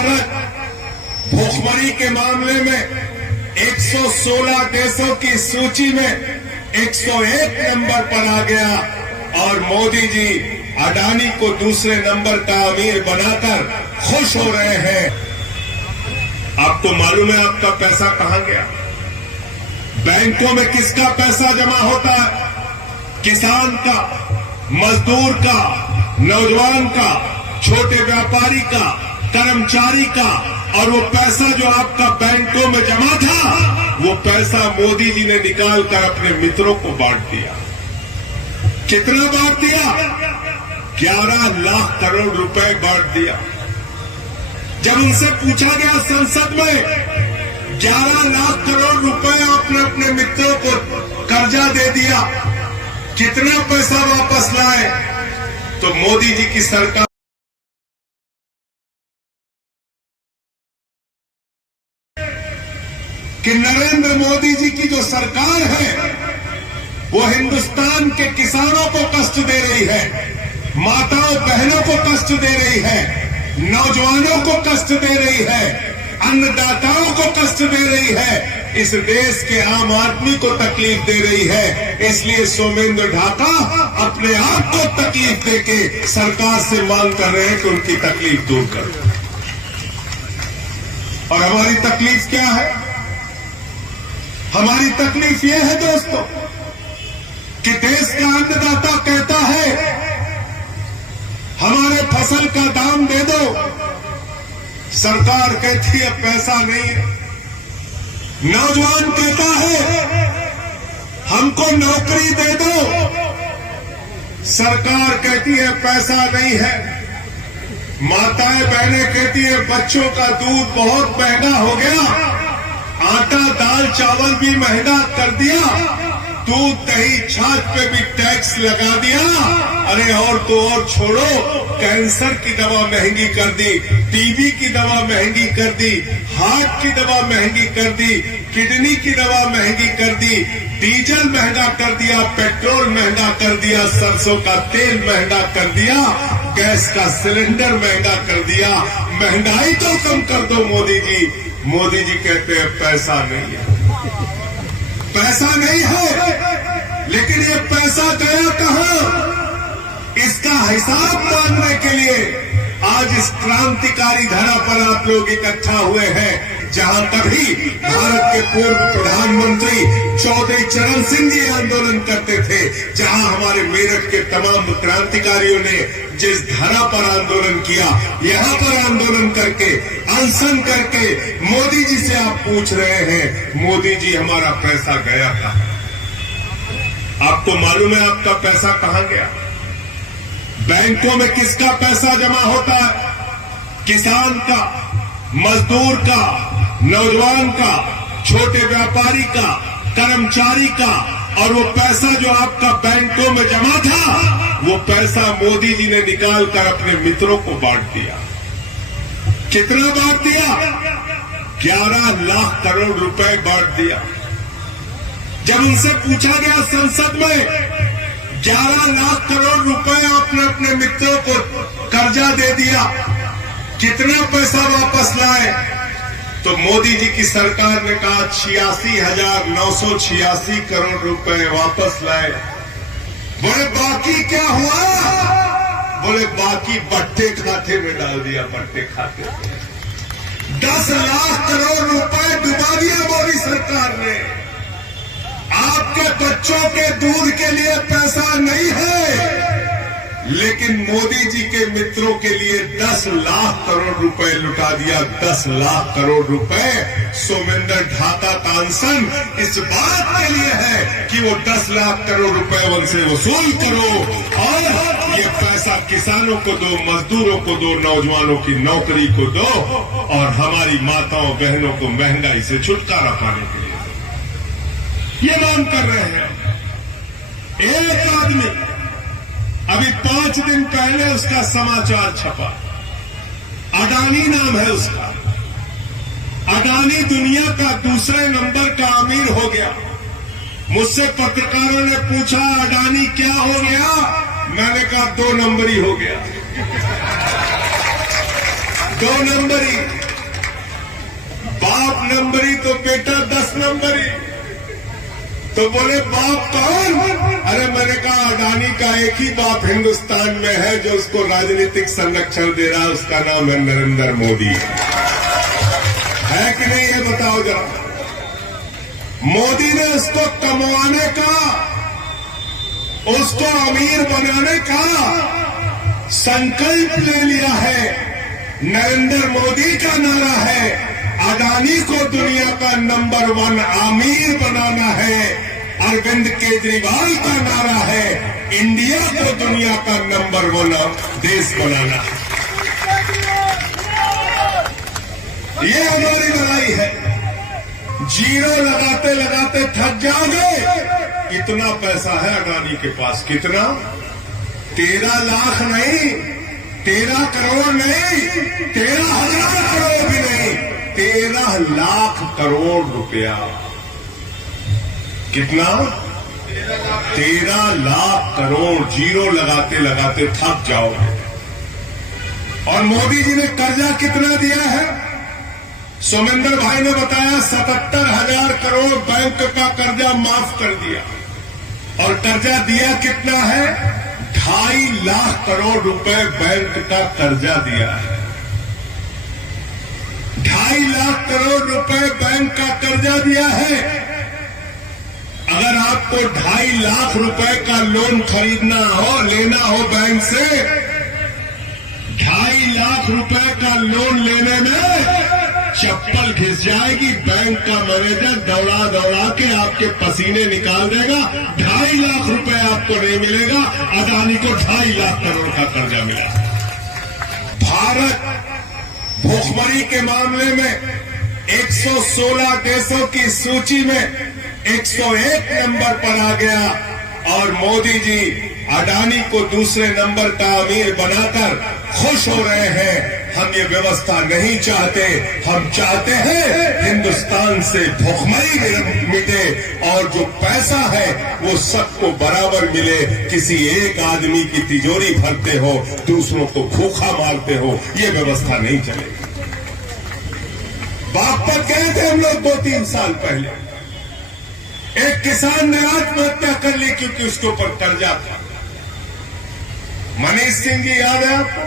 भारत भूखमरी के मामले में 116 देशों की सूची में 101 नंबर पर आ गया और मोदी जी अडानी को दूसरे नंबर का अमीर बनाकर खुश हो रहे हैं। आपको मालूम है आपका पैसा कहां गया? बैंकों में किसका पैसा जमा होता है? किसान का, मजदूर का, नौजवान का, छोटे व्यापारी का, कर्मचारी का। और वो पैसा जो आपका बैंकों में जमा था, वो पैसा मोदी जी ने निकाल कर अपने मित्रों को बांट दिया। कितना बांट दिया? 11 लाख करोड़ रुपए बांट दिया। जब उनसे पूछा गया संसद में 11 लाख करोड़ रुपए आपने अपने मित्रों को कर्जा दे दिया, कितना पैसा वापस लाए? तो मोदी जी की सरकार कि नरेंद्र मोदी जी की जो सरकार है वो हिंदुस्तान के किसानों को कष्ट दे रही है, माताओं बहनों को कष्ट दे रही है, नौजवानों को कष्ट दे रही है, अन्नदाताओं को कष्ट दे रही है, इस देश के आम आदमी को तकलीफ दे रही है। इसलिए सोमेंद्र ढाका अपने आप को तकलीफ देके सरकार से मांग कर रहे हैं कि उनकी तकलीफ दूर करो। और हमारी तकलीफ क्या है? हमारी तकलीफ यह है दोस्तों कि देश का अन्नदाता कहता है हमारे फसल का दाम दे दो, सरकार कहती है पैसा नहीं है। नौजवान कहता है हमको नौकरी दे दो, सरकार कहती है पैसा नहीं है। माताएं बहनें कहती है बच्चों का दूध बहुत महंगा हो गया, आटा दाल चावल भी महंगा कर दिया, दूध दही छाछ पे भी टैक्स लगा दिया। अरे और तो और छोड़ो, कैंसर की दवा महंगी कर दी, टीबी की दवा महंगी कर दी, हार्ट की दवा महंगी कर दी, किडनी की दवा महंगी कर दी, डीजल महंगा कर दिया, पेट्रोल महंगा कर दिया, सरसों का तेल महंगा कर दिया, गैस का सिलेंडर महंगा कर दिया। महंगाई तो कम कर दो मोदी जी। मोदी जी कहते हैं पैसा नहीं है, पैसा नहीं है। लेकिन ये पैसा गया कहां? इसका हिसाब मांगने के लिए आज इस क्रांतिकारी धरा पर आप लोग इकट्ठा हुए हैं, जहां कभी भारत के पूर्व प्रधानमंत्री चौधरी चरण सिंह जी आंदोलन करते थे, जहां हमारे मेरठ के तमाम क्रांतिकारियों ने जिस धरा पर आंदोलन किया, यहां पर आंदोलन करके, अनशन करके मोदी जी से आप पूछ रहे हैं मोदी जी हमारा पैसा गया था? आपको मालूम है आपका पैसा कहां गया? बैंकों में किसका पैसा जमा होता है? किसान का, मजदूर का, नौजवान का, छोटे व्यापारी का, कर्मचारी का। और वो पैसा जो आपका बैंकों में जमा था, वो पैसा मोदी जी ने निकाल कर अपने मित्रों को बांट दिया। कितना बांट दिया? 11 लाख करोड़ रुपए बांट दिया। जब उनसे पूछा गया संसद में 11 लाख करोड़ रुपए आपने अपने मित्रों को कर्जा दे दिया, कितना पैसा वापस लाए? तो मोदी जी की सरकार ने कहा 86,986 करोड़ रुपए वापस लाए। बोले बाकी क्या हुआ? बोले बाकी बट्टे खाते में डाल दिया, बट्टे खाते में 10 लाख करोड़ रुपए डुबा दिया मोदी सरकार ने। आपके बच्चों के दूध के लिए पैसा नहीं है, लेकिन मोदी जी के मित्रों के लिए 10 लाख करोड़ रुपए लुटा दिया। 10 लाख करोड़ रुपए सोमेंद्र ढाका का अनशन इस बात के लिए है कि वो 10 लाख करोड़ रुपए उनसे वसूल करो और ये पैसा किसानों को दो, मजदूरों को दो, नौजवानों की नौकरी को दो और हमारी माताओं बहनों को महंगाई से छुटकारा पाने के लिए ये मांग कर रहे हैं। एक आदमी अभी 5 दिन पहले उसका समाचार छपा, अडानी नाम है उसका। अडानी दुनिया का दूसरे नंबर का अमीर हो गया। मुझसे पत्रकारों ने पूछा अडानी क्या हो गया? मैंने कहा 2 नंबरी हो गया। 2 नंबरी, बाप नंबरी तो बेटा 10 नंबरी। तो बोले बाप कौन? अरे मैंने कहा अडानी का एक ही बाप हिंदुस्तान में है जो उसको राजनीतिक संरक्षण दे रहा है, उसका नाम है नरेंद्र मोदी। है कि नहीं ये बताओ जरा। मोदी ने उसको कमवाने का, उसको अमीर बनाने का संकल्प ले लिया है। नरेंद्र मोदी का नारा है अडानी को दुनिया का नंबर 1 अमीर बनाना है। अरविंद केजरीवाल का नारा है इंडिया को दुनिया का नंबर 1 देश बनाना। ये हमारी लड़ाई है। जीरो लगाते लगाते थक जाओगे। इतना पैसा है अडानी के पास। कितना? 13 लाख नहीं, 13 करोड़ नहीं, 13,000 करोड़ भी नहीं, 13 लाख करोड़ रुपया। कितना? 13 लाख करोड़। जीरो लगाते लगाते थक जाओगे। और मोदी जी ने कर्जा कितना दिया है? सोमेंद्र भाई ने बताया 77,000 करोड़ बैंक का कर्जा माफ कर दिया। और कर्जा दिया कितना है? 2.5 लाख करोड़ रुपए बैंक का कर्जा दिया है। 2.5 लाख करोड़ रुपए बैंक का कर्जा दिया है। अगर आपको 2.5 लाख रुपए का लोन खरीदना हो, लेना हो बैंक से, 2.5 लाख रुपए का लोन लेने में चप्पल घिस जाएगी। बैंक का मैनेजर दौड़ा दौड़ा के आपके पसीने निकाल देगा। 2.5 लाख रुपए आपको नहीं मिलेगा। अडानी को 2.5 लाख करोड़ का कर्जा मिला। भारत भूखमरी के मामले में 116 देशों की सूची में 101 नंबर पर आ गया। और मोदी जी अडानी को दूसरे नंबर का अमीर बनाकर खुश हो रहे हैं। हम ये व्यवस्था नहीं चाहते। हम चाहते हैं हिंदुस्तान से भूखमरी मिटे और जो पैसा है वो सबको बराबर मिले। किसी एक आदमी की तिजोरी भरते हो, दूसरों को भूखा मारते हो, ये व्यवस्था नहीं चलेगी। बागपत गए थे हम लोग 2-3 साल पहले। एक किसान ने आत्महत्या कर ली क्योंकि उसके ऊपर कर्जा था। मनीष सिंह जी याद है आपको?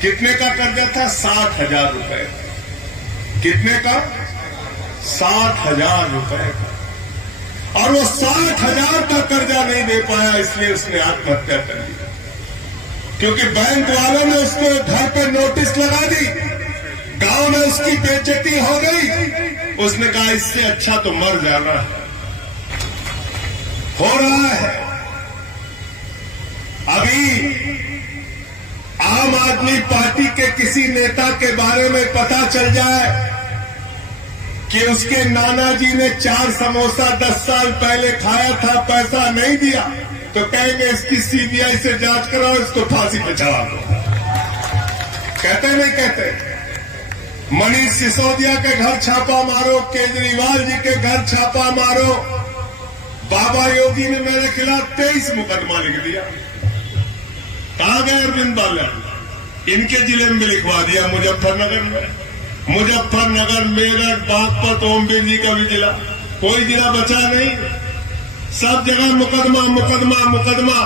कितने का कर्जा था? 60,000 रुपए। कितने का? 60,000 रुपए का। और वो 60,000 का कर्जा नहीं दे पाया, इसलिए उसने आत्महत्या कर ली। क्योंकि बैंक वालों ने उसको घर पे नोटिस लगा दी, गांव में उसकी बेइज्जती हो गई। उसने कहा इससे अच्छा तो मर जाना है। हो रहा है। अभी आम आदमी पार्टी के किसी नेता के बारे में पता चल जाए कि उसके नाना जी ने 4 समोसा 10 साल पहले खाया था, पैसा नहीं दिया, तो कहेंगे इसकी सीबीआई से जांच कराओ, इसको फांसी पे चढ़ा दो। कहते नहीं कहते? मनीष सिसोदिया के घर छापा मारो, केजरीवाल जी के घर छापा मारो। बाबा योगी ने मेरे खिलाफ 23 मुकदमा लिख दिया। कहां गए अरविंद बाला? इनके जिले में भी लिखवा दिया, मुजफ्फरनगर में। मुजफ्फरनगर, मेरठ, बागपत, ओमवीर जी का भी जिला, कोई जिला बचा नहीं। सब जगह मुकदमा मुकदमा मुकदमा।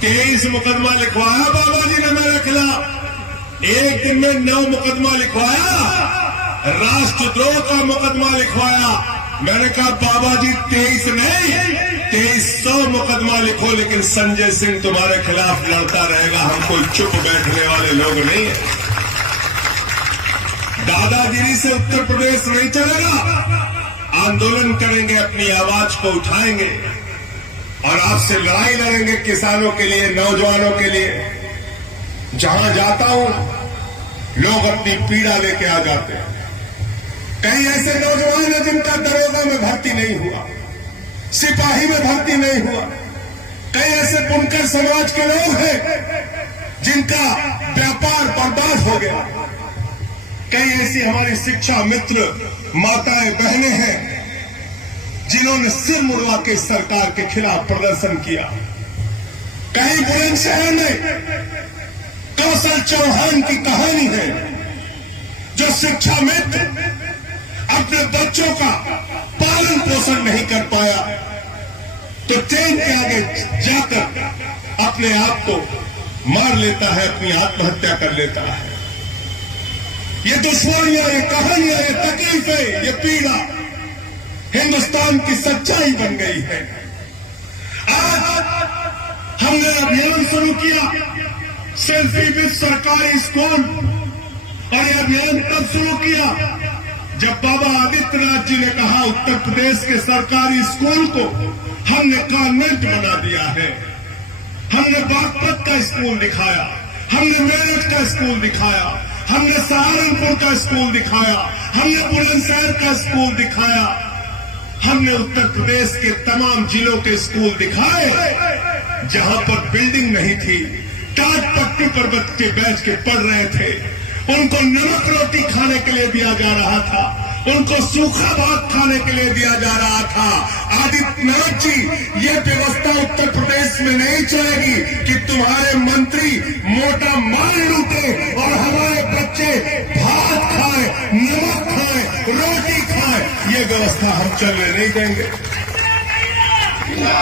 23 मुकदमा लिखवाया बाबा जी ने मेरे खिलाफ। एक दिन में 9 मुकदमा लिखवाया। राष्ट्रद्रोह का मुकदमा लिखवाया। मैंने कहा बाबा जी 23 नहीं, 2300 मुकदमा लिखो, लेकिन संजय सिंह तुम्हारे खिलाफ लड़ता रहेगा। हम कोई चुप बैठने वाले लोग नहीं है। दादागिरी से उत्तर प्रदेश नहीं चलेगा। आंदोलन करेंगे, अपनी आवाज को उठाएंगे और आपसे लड़ाई लड़ेंगे किसानों के लिए, नौजवानों के लिए। जहां जाता हूं लोग अपनी पीड़ा लेके आ जाते हैं। कई ऐसे नौजवान हैं जिनका दरोगा में भर्ती नहीं हुआ, सिपाही में भर्ती नहीं हुआ। कई ऐसे बुनकर समाज के लोग हैं जिनका व्यापार बर्बाद हो गया। कई ऐसी हमारी शिक्षा मित्र माताएं बहनें हैं जिन्होंने सिर मुड़वा के सरकार के खिलाफ प्रदर्शन किया। कहीं बुलंदशहर में, कौशल चौहान की कहानी है, जो शिक्षा मित्र अपने बच्चों का पालन पोषण नहीं कर पाया तो ट्रेन के आगे जाकर अपने आप को मार लेता है, अपनी आत्महत्या कर लेता है। ये दुश्मनियां, ये कहानियां, ये तकलीफें, ये पीड़ा हिंदुस्तान की सच्चाई बन गई है। आज हमने अभियान शुरू किया सेल्फी विद सरकारी स्कूल, और यह अभियान तब शुरू किया जब बाबा आदित्यनाथ जी ने कहा उत्तर प्रदेश के सरकारी स्कूल को हमने कॉन्वेंट बना दिया है। हमने बागपत का स्कूल दिखाया, हमने मेरठ का स्कूल दिखाया, हमने सहारनपुर का स्कूल दिखाया, हमने बुलंदशहर का स्कूल दिखाया, हमने उत्तर प्रदेश के तमाम जिलों के स्कूल दिखाए जहां पर बिल्डिंग नहीं थी, टाट पट्टी पर बच्चे बैठ के पढ़ रहे थे, उनको नमक रोटी खाने के लिए दिया जा रहा था, उनको सूखा भात खाने के लिए दिया जा रहा था। आदित्यनाथ जी, ये व्यवस्था उत्तर प्रदेश में नहीं चलेगी कि तुम्हारे मंत्री मोटा माल लूटे और हमारे बच्चे भात खाएं, नमक खाएं, रोटी खाएं। ये व्यवस्था हम चलने नहीं देंगे।